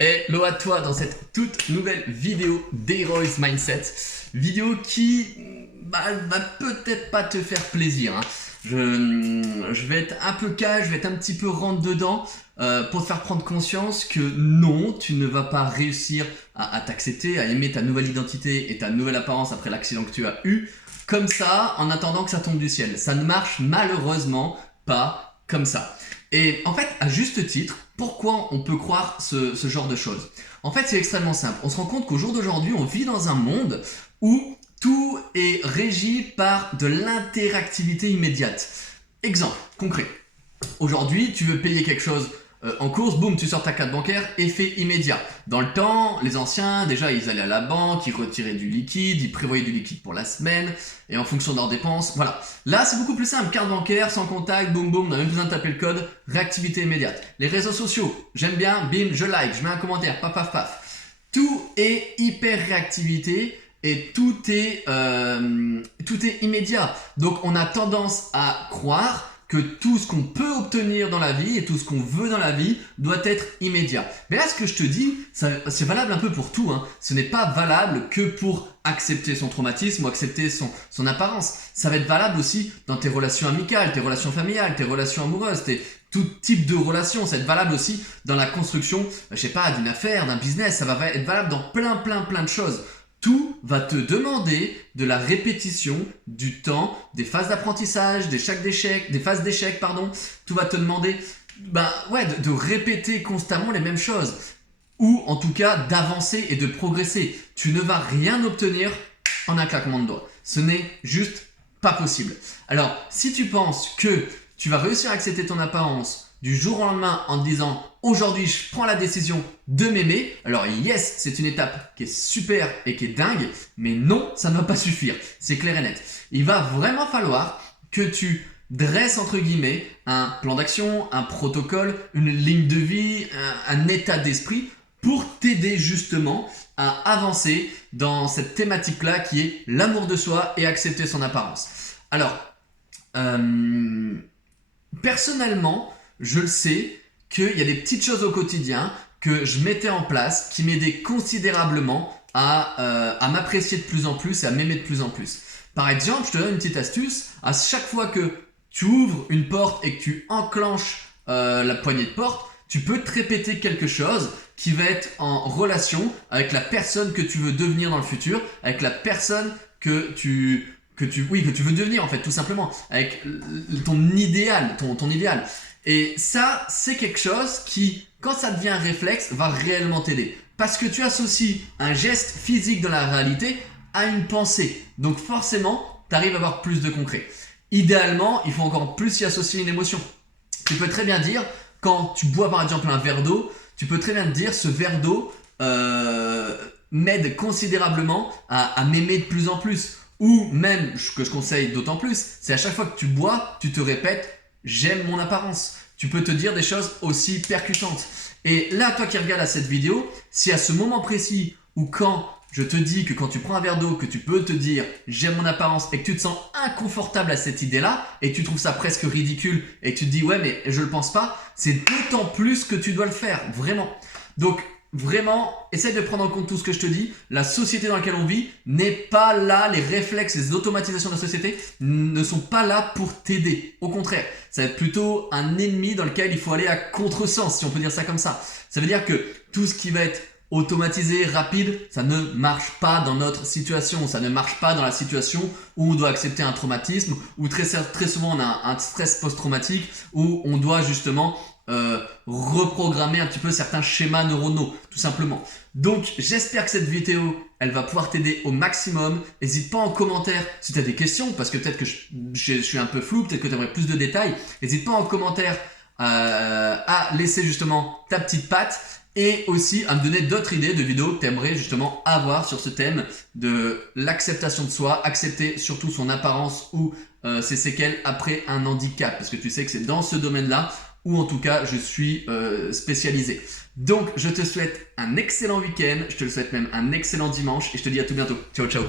Hello à toi dans cette toute nouvelle vidéo d'Heroes Mindset. Vidéo qui va peut-être pas te faire plaisir. Je vais être un peu cash, je vais être un petit peu rentre dedans pour te faire prendre conscience que non, tu ne vas pas réussir à t'accepter, à aimer ta nouvelle identité et ta nouvelle apparence après l'accident que tu as eu comme ça en attendant que ça tombe du ciel. Ça ne marche malheureusement pas comme ça. Et en fait, à juste titre, pourquoi on peut croire ce genre de choses? En fait, c'est extrêmement simple. On se rend compte qu'au jour d'aujourd'hui, on vit dans un monde où tout est régi par de l'interactivité immédiate. Exemple concret. Aujourd'hui, tu veux payer quelque chose en course, boum, tu sors ta carte bancaire, effet immédiat. Dans le temps, les anciens, déjà, ils allaient à la banque, ils retiraient du liquide, ils prévoyaient du liquide pour la semaine, et en fonction de leurs dépenses, voilà. Là, c'est beaucoup plus simple, carte bancaire, sans contact, boum, boum, on n'a même besoin de taper le code, réactivité immédiate. Les réseaux sociaux, j'aime bien, bim, je like, je mets un commentaire, paf, paf, paf. Tout est hyper réactivité, et tout est immédiat. Donc, on a tendance à croire que tout ce qu'on peut obtenir dans la vie et tout ce qu'on veut dans la vie doit être immédiat. Mais là, ce que je te dis, c'est valable un peu pour tout. Ce n'est pas valable que pour accepter son traumatisme ou accepter son apparence. Ça va être valable aussi dans tes relations amicales, tes relations familiales, tes relations amoureuses, tout type de relations. Ça va être valable aussi dans la construction, je sais pas, d'une affaire, d'un business. Ça va être valable dans plein de choses. Tout va te demander de la répétition, du temps, des phases d'apprentissage, des phases d'échec, pardon. Tout va te demander de répéter constamment les mêmes choses. Ou en tout cas d'avancer et de progresser. Tu ne vas rien obtenir en un claquement de doigts. Ce n'est juste pas possible. Alors, si tu penses que tu vas réussir à accepter ton apparence du jour au lendemain en te disant aujourd'hui je prends la décision de m'aimer, alors yes, c'est une étape qui est super et qui est dingue, mais non, ça ne va pas suffire, c'est clair et net. Il va vraiment falloir que tu dresses entre guillemets un plan d'action, un protocole, une ligne de vie, un état d'esprit pour t'aider justement à avancer dans cette thématique-là qui est l'amour de soi et accepter son apparence. Alors, personnellement, je le sais qu'il y a des petites choses au quotidien que je mettais en place qui m'aidaient considérablement à m'apprécier de plus en plus et à m'aimer de plus en plus. Par exemple, je te donne une petite astuce. À chaque fois que tu ouvres une porte et que tu enclenches la poignée de porte, tu peux te répéter quelque chose qui va être en relation avec la personne que tu veux devenir dans le futur, avec la personne que tu veux devenir en fait, tout simplement, avec ton idéal, ton idéal. Et ça, c'est quelque chose qui, quand ça devient un réflexe, va réellement t'aider. Parce que tu associes un geste physique dans la réalité à une pensée. Donc forcément, tu arrives à avoir plus de concret. Idéalement, il faut encore plus y associer une émotion. Tu peux très bien dire, quand tu bois par exemple un verre d'eau, tu peux très bien te dire, ce verre d'eau m'aide considérablement à m'aimer de plus en plus. Ou même, que je conseille d'autant plus, c'est à chaque fois que tu bois, tu te répètes « j'aime mon apparence ». Tu peux te dire des choses aussi percutantes. Et là, toi qui regardes cette vidéo, si à ce moment précis ou quand je te dis que quand tu prends un verre d'eau, que tu peux te dire « j'aime mon apparence » et que tu te sens inconfortable à cette idée-là et que tu trouves ça presque ridicule et que tu te dis « ouais mais je le pense pas », c'est d'autant plus que tu dois le faire, vraiment. Donc, vraiment, essaye de prendre en compte tout ce que je te dis. La société dans laquelle on vit n'est pas là, les réflexes, les automatisations de la société ne sont pas là pour t'aider. Au contraire, ça va être plutôt un ennemi dans lequel il faut aller à contresens, si on peut dire ça comme ça. Ça veut dire que tout ce qui va être automatisé, rapide, ça ne marche pas dans notre situation. Ça ne marche pas dans la situation où on doit accepter un traumatisme, où très souvent on a un stress post-traumatique, où on doit justement reprogrammer un petit peu certains schémas neuronaux, tout simplement. Donc, j'espère que cette vidéo, elle va pouvoir t'aider au maximum. N'hésite pas en commentaire si tu as des questions, parce que peut-être que je suis un peu flou, peut-être que tu aimerais plus de détails. N'hésite pas en commentaire à laisser justement ta petite patte et aussi à me donner d'autres idées de vidéos que tu aimerais justement avoir sur ce thème de l'acceptation de soi, accepter surtout son apparence ou ses séquelles après un handicap, parce que tu sais que c'est dans ce domaine-là où en tout cas je suis spécialisé. Donc je te souhaite un excellent week-end, je te souhaite même un excellent dimanche et je te dis à tout bientôt. Ciao ciao.